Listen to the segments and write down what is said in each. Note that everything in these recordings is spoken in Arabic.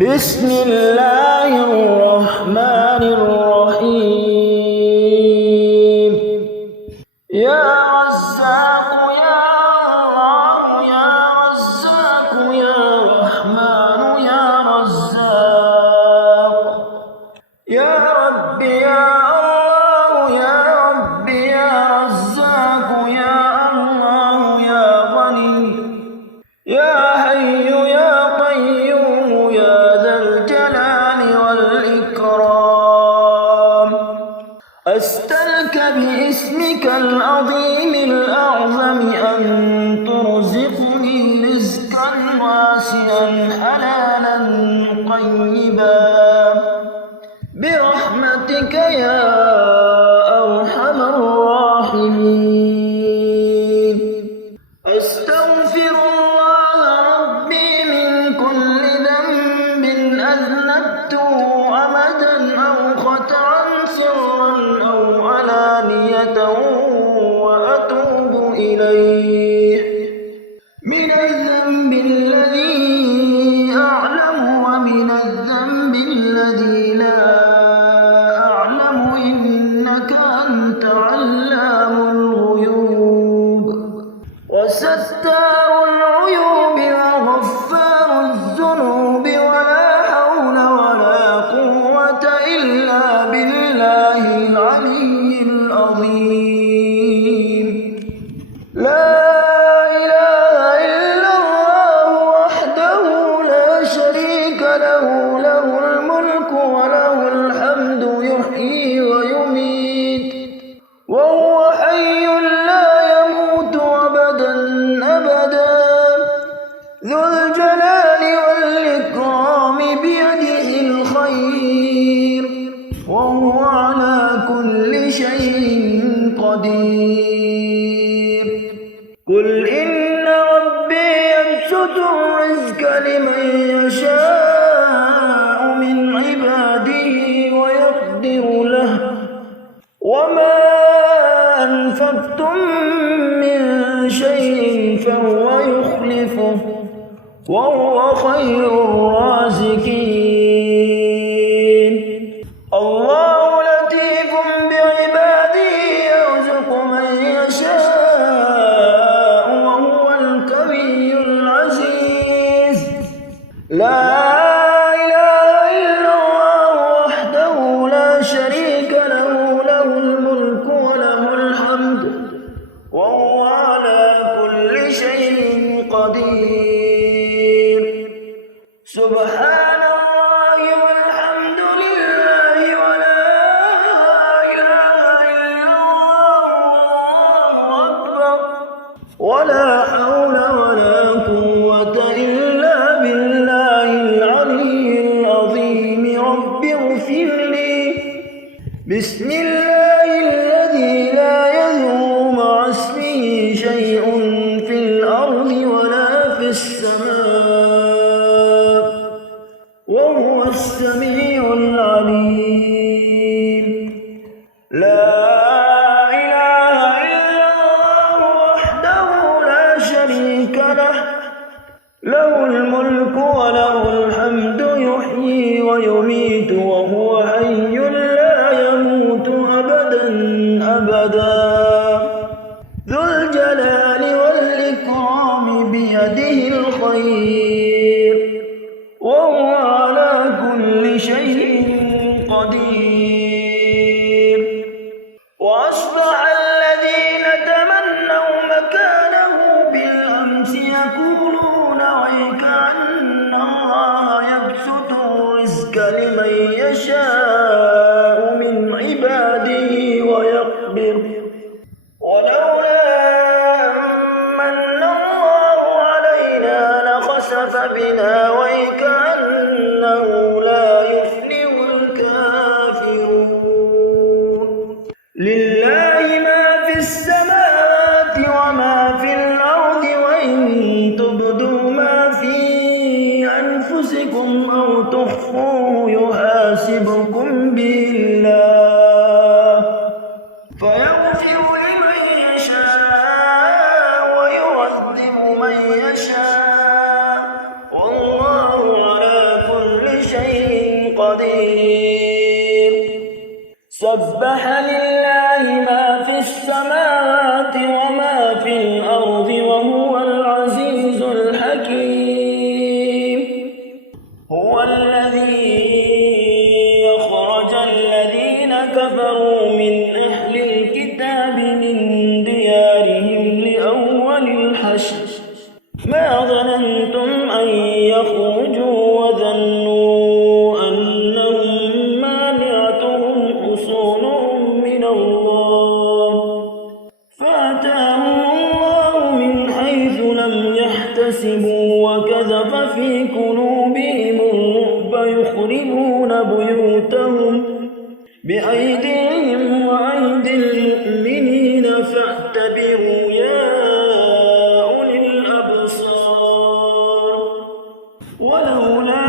بسم الله الرحمن الرحيم. يا رزاق يا الله يا رزاق يا رحمن يا رزاق يا رب يا الله يا رب يا رزاق يا الله يا غني يا حي يا قيوم يا ذا الجلال والإكرام. أسألك باسمك العظيم الأعظم أن ترزقني رزقا واسعا حلالا طيبا برحمتك يا أرحم الراحمين. أستغفر الله ربي من كل ذنب أذنبته أمدا أو خطأ سرا أو علانية وأتوب إليه، من الذنب الذي أعلم ومن الذنب الذي لا أعلم، إنك أنت علام الغيوب وستار العيوب وغفار الذنوب، ولا حول ولا قوة إلا بالله العلي العظيم. لا إله إلا الله وحده لا شريك له، له الملك وله الحمد يحيي ويميت وهو حي لا يموت أبدا أبدا، ذو الجلال والإكرام بيده الخير وهو على كل شيء قدير. قل إن ربي يبسط الرزق لمن يشاء من عباده ويقدر له، وما أنفقتم من شيء فهو يخلفه وهو خير الرازقين. الله لطيف بعباده يرزق من يشاء وهو القوي العزيز. لا إله إلا الله وحده لا شريك له، له الملك وله الحمد وهو على كل شيء قدير. سبحان الله والحمد لله ولا إله إلا الله أكبر، ولا حول ولا قوة إلا بالله العلي العظيم. رب اغفر لي. بسم الله الذي لا يضر مع اسمه شيء في الأرض ولا في السماء وهو السميع العليم. لا إله إلا الله وحده لا شريك له، له الملك وله الحمد يحيي ويميت وهو حي لا يموت أبدا أبدا، ذو الجلال والإكرام بيده الخير وهو على كل شيء قدير. وأصبح الذين تمنوا مكانه بالأمس يقولون ويك أن الله يبسط الرزق لمن يشاء من عباده ويقدر، ولولا أن الله علينا لخسف بنا وكأنه لا يفلح الكافرون. لله ما في السماوات وما في الأرض، وإن تبدوا ما في أنفسكم أو تخفوه يحاسبكم به الله فيغفر لمن يشاء ويعذب من يشاء، والله على كل قدير سبح لله ما في السماوات وما في الأرض وهو العزيز الحكيم هو الذي أخرج الذين كفروا من أهل الكتاب من ديارهم لأول الحشر ما ظننتم أن يخرجوا وظنوا أنهم مانعتهم حصونهم من الله فأتاهم الله من حيث لم يحتسبوا وكذف في قلوبهم الرعب يخربون بيوتهم بأيديهم وأيدي المؤمنين فاعتبروا يا أولي الأبصار ولولا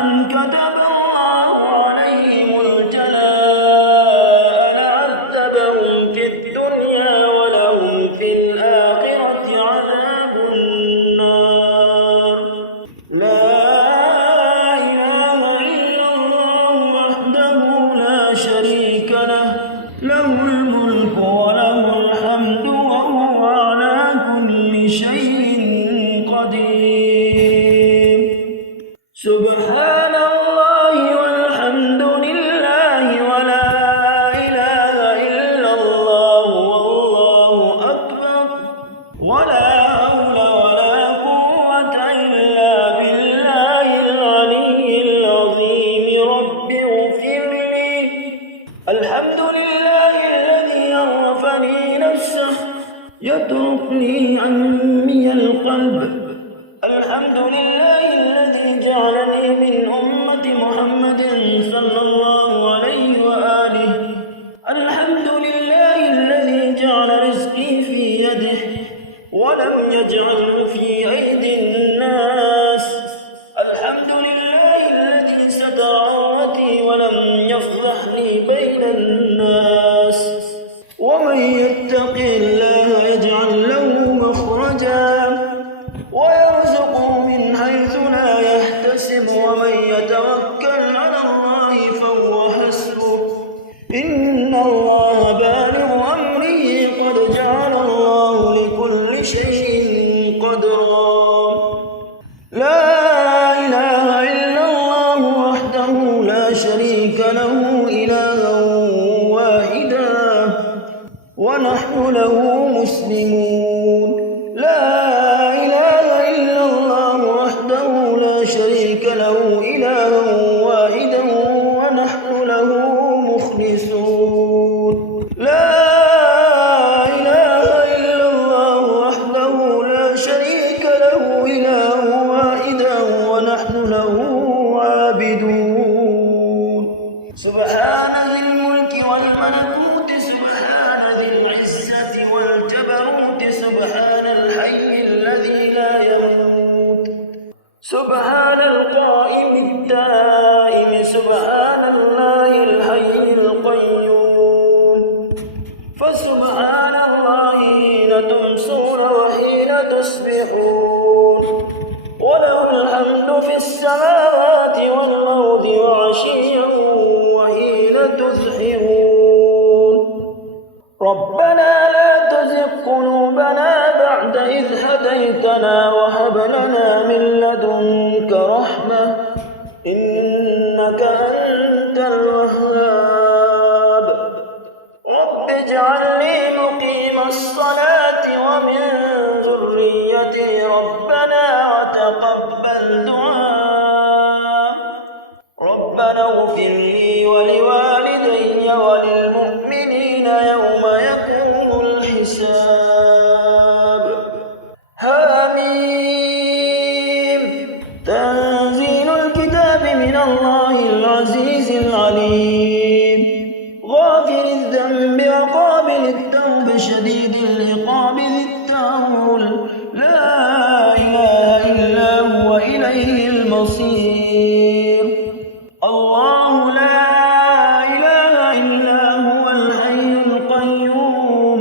أن كتب الله عليهم الجلاء لعذبهم في الدنيا ولهم في الآخرة عذاب النار لا إله إلا الله وحده لا شريك له له الملك وله الحمد وهو على كل شيء قدير سبحان الله والحمد لله ولا إله إلا الله والله أكبر ولا حول ولا قوة إلا بالله العلي العظيم رب اغفر لي الحمد لله الذي عرفني نفسه يتركني عمي القلب الحمد لله الذي جعلني من أمة محمد صلى الله عليه وآله الحمد لله الذي جعل رزقي في يده ولم يجعله في أيدي الناس الحمد لله الذي ستر عورتي ولم يفضحني بين الناس ومن يتق الله يجعل له مخرجا ويرزقه من حيث لا يحتسب ومن يتوكل على الله فهو حسبه إن الله بالغ أمره قد جعل الله لكل شيء قدرا لا إله إلا الله وحده لا شريك له إلها واحدا ونحن له مسلمون لا إله إلا الله وحده لا شريك له إلها واحدا ونحن له مخلصون لا إله إلا الله وحده لا شريك له إلها واحدا ونحن له عابدون سبحان ذي الملك والملكوت سبحان ذي العزة والجبروت سبحان الحي الذي لا يموت سبحان القائم الدائم سبحان الله الحي القيوم فسبحان الله حين تمسون وحين تصبحون وله الحمد في السماوات والأرض وعشيا وحين تظهرون ربنا لا تزغ قلوبنا بعد إذ هديتنا وهب لنا من لدنك رحمة إنك أنت الوهاب رب اجعلني مقيم الصلاة ومن ذريتي ربنا وتقبل دعاء ربنا اغفر لي ولوالدي وللمؤمنين يوم يقوم الحساب آمين تنزيل الكتاب من الله العزيز العليم غافر الذنب وقابل التوب شديد العقاب ذي الطول لا إله إلا هو إليه المصير الله لا إله إلا هو الحي القيوم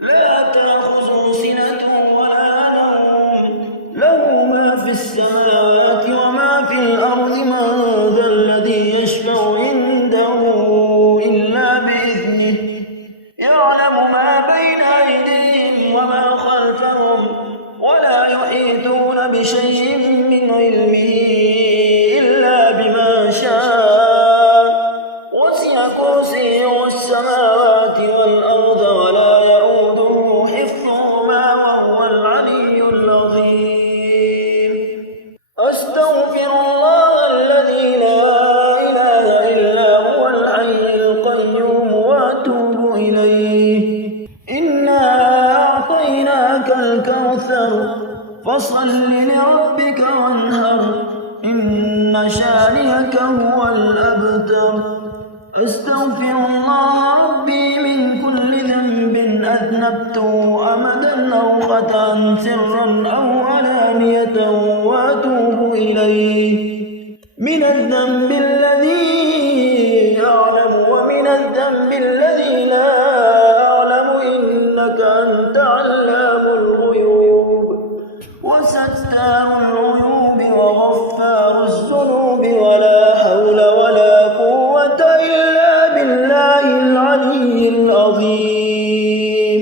لا تأخذه سنة ولا نوم له ما في السماوات وما في الأرض من ذا الذي شانئك هو الأبتر. أستغفر الله ربي من كل ذنب أذنبته أمدا أو خطأ سرا أو علانية وأتوب إليه، من الذنب الذي أعلم ومن الذنب الذي لا أعلم، إنك أنت علام الغيوب وستار العيوب وغفار الذنوب، ولا حول ولا قوة إلا بالله العلي العظيم.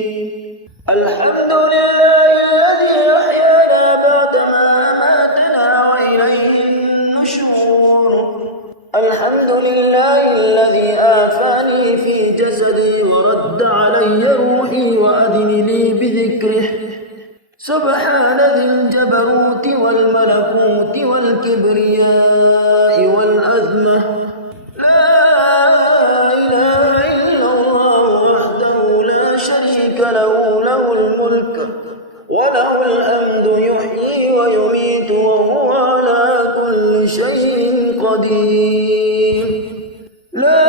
الحمد لله الذي أحيانا بعدما أماتنا وإليه النشور. الحمد لله الذي آفاني في جسدي ورد علي روحي وأذن لي بذكره. سبحان ذي الجبروت والملكوت والكبرياء والعظمة. لا إله إلا الله وحده لا شريك له، له الملك وله الحمد يحيي ويميت وهو على كل شيء قدير. لا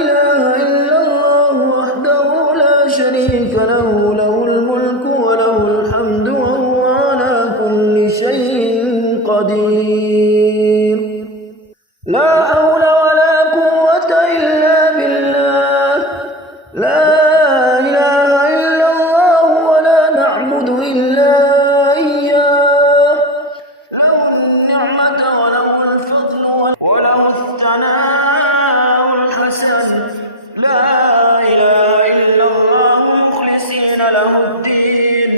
إله إلا الله وحده لا شريك له، له الملك وله الحمد وهو على كل شيء قدير. لا حول ولا قوة إلا بالله. لا إله إلا الله ولا نعبد إلا إياه. له النعمة وله الفضل وله الثناء الحسن. لا إله إلا الله مخلصين له الدين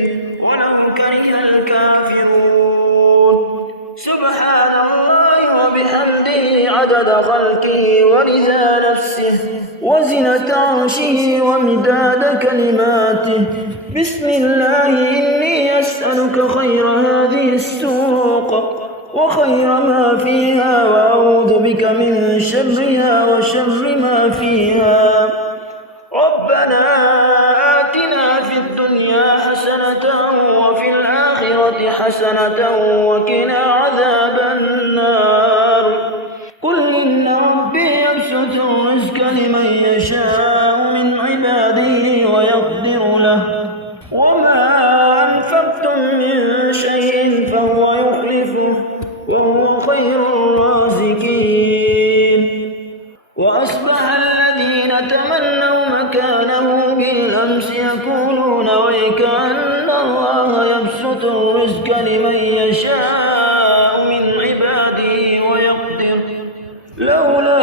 ولو كره الكافرون. سبحان الله وبحمده عدد خلقه ورضا نفسه وزنة عرشه ومداد كلماته. بسم الله إني أسألك خير هذه السوق وخير ما فيها، وأعوذ بك من شرها وشر ما فيها. ربنا آتنا في الدنيا حسنة وفي الآخرة حسنة وقنا عذاب النار. قل إن ربي يبسط الرزق لمن يشاء من عباده ويقدر له، وما أنفقتم من شيء فهو يخلفه وهو خير الرازقين. وأصبح الذين تمنوا مكانه بالأمس يقولون ويكأن الله يبسط الرزق لمن يشاء من عباده ويقدر، لولا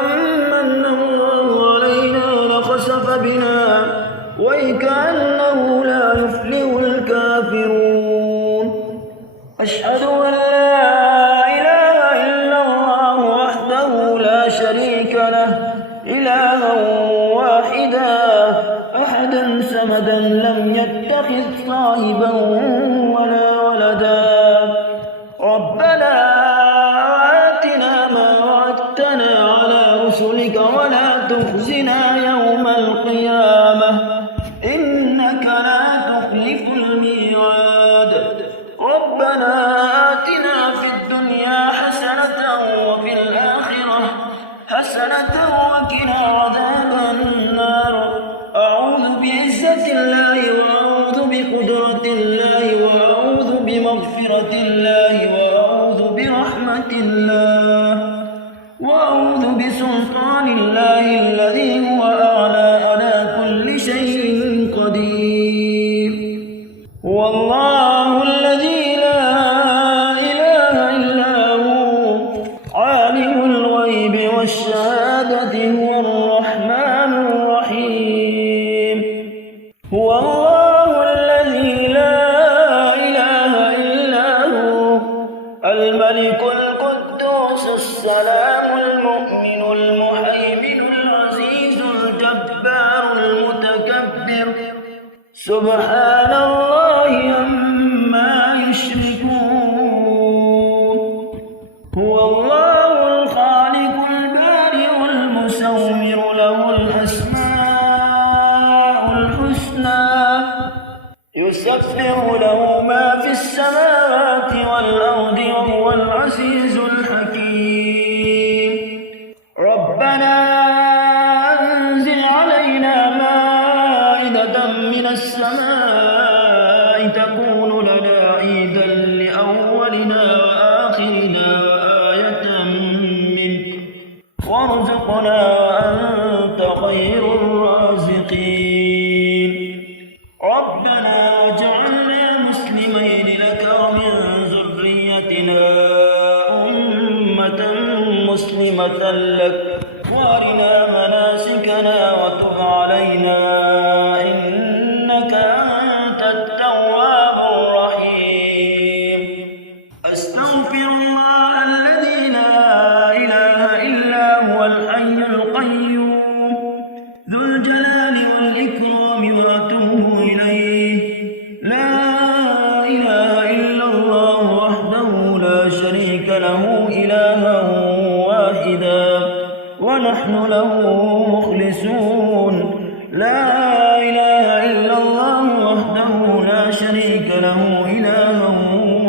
أمن الله علينا لخسف بنا ويكأنه لا يفلح الكافرون. أشهد أن لا إله إلا الله وحده لا شريك له، إلها واحدا أحدا سمدا لم يتخذ صاحبا ولا ولدا. ربنا آتنا ما وعدتنا على رسلك ولا تخزنا يوم القيامة إنك لا تخلف الميعاد. ربنا آتنا في الدنيا حسنة وفي الآخرة حسنة وقنا عذاب النار. أعوذ بعزة الله وأعوذ بقدرة الله وأعوذ بمغفرة الله وأعوذ برحمة الله وأعوذ بسلطان الله الذي هو أعلى على كل شيء قدير. هو الله الذي لا إله إلا هو عالم الغيب والشهادة، هو الرحمن الرحيم. هو الله الذي لا إله إلا هو الملك القدوس السلام المؤمن المهيمن العزيز الجبار المتكبر. سبحان الله عما يشركون. هو الله الخالق البارئ المصور، له الأسماء الحسنى، يسبح له ما في السماوات والأرض وهو العزيز الحكيم. وارزقنا وأنت خير الرازقين. ربنا واجعلنا مسلمين لك ومن ذريتنا أمة مسلمة لك وارنا مناسكنا وتب علينا إنك أنت التواب الرحيم. أستغفر الله الذي لا إله إلا هو الحي القيوم ذو الجلال والإكرام وأتوب إليه. لا إله إلا الله وحده لا شريك له إلها واحدا ونحن له مخلصون. لا إله إلا الله وحده لا شريك له إلها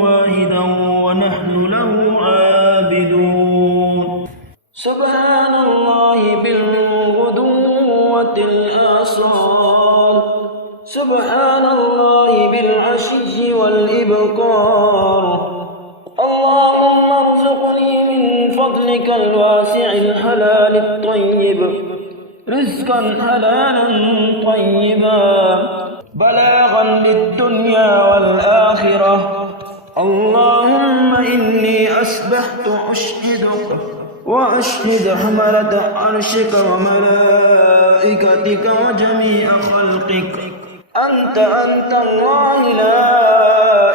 واحدا ونحن له عابدون. سبحان الله بالغدوة الآصال سبحان الله بالعشي والإبكار. اللهم ارزقني من فضلك الواسع الحلال الطيب رزقا حلالا طيبا بلاغا للدنيا والآخرة. اللهم إني أصبحت أشهدك وأشهد حملة عرشك وملائكتك وجميع خلقك أنت الله لا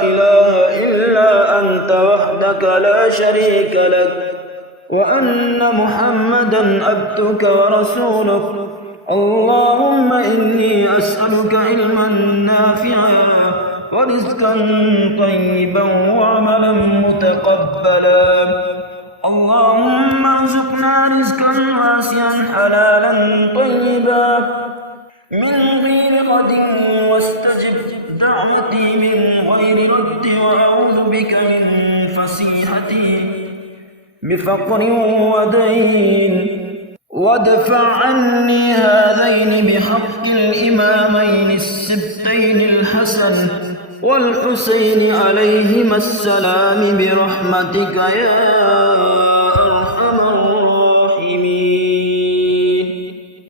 إله إلا أنت وحدك لا شريك لك وأن محمدا عبدك ورسولك. اللهم إني أسألك علما نافعا ورزقا طيبا وعملا متقبلا. اللهم ارزقنا رزقا واسعا حلالا طيبا من غير قد واستجب دعوتي من غير رد وأعوذ بك من فصيحتي بفقر ودين. وادفع عني هذين بحق الإمامين السبتين الحسن والحسين عليهما السلام برحمتك يا